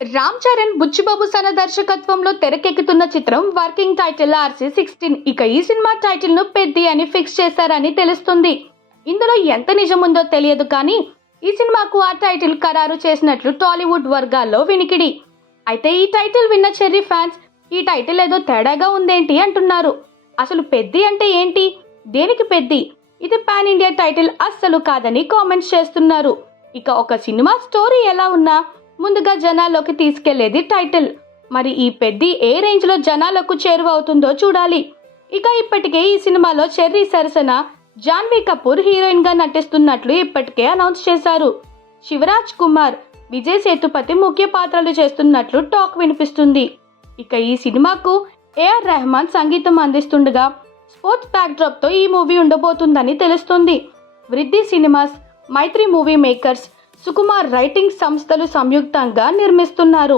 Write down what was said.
రామ్ చరణ్ బుచ్చిబాబు సన దర్శకత్వంలో తెరకెక్కుతున్న చిత్రం వర్కింగ్ టైటిల్ RC16. ఇక ఈ సినిమా టైటిల్ ను పెద్ది అని ఫిక్స్ చేశారని తెలుస్తుంది. ఇందులో ఎంత నిజముందో తెలియదు కానీ ఈ సినిమాకు ఆ టైటిల్ ఖరారు చేసినట్లు టాలీవుడ్ వర్గాల్లో వినికిడి. అయితే ఈ టైటిల్ విన్న చెర్రీ ఫ్యాన్స్ ఈ టైటిల్ ఏదో తేడాగా ఉందేంటి అంటున్నారు. అసలు పెద్ది అంటే ఏంటి, దేనికి పెద్ది, ఇది పాన్ ఇండియా టైటిల్ అస్సలు కాదని కామెంట్స్ చేస్తున్నారు. ఇక ఒక సినిమా స్టోరీ ఎలా ఉన్నా ముందుగా జనాల్లోకి తీసుకెళ్లేది టైటిల్. మరి ఈ పెద్ది ఏ రేంజ్ లో జనాలకు చేరువవుతుందో చూడాలి. ఇక ఇప్పటికే ఈ సినిమాలో చెర్రీ సరసన జాన్వీ కపూర్ హీరోయిన్ గా నటిస్తున్నట్లు ఇప్పటికే అనౌన్స్ చేశారు. శివరాజ్ కుమార్, విజయ్ సేతుపతి ముఖ్య పాత్రలు చేస్తున్నట్లు టాక్ వినిపిస్తుంది. ఇక ఈ సినిమాకు AR రెహమాన్ సంగీతం అందిస్తుండగా స్పోర్ట్స్ బ్యాక్డ్రాప్ తో ఈ మూవీ ఉండబోతుందని తెలుస్తుంది. వృద్ధి సినిమాస్, మైత్రి మూవీ మేకర్స్, సుకుమార్ రైటింగ్ సంస్థలు సంయుక్తంగా నిర్మిస్తున్నారు.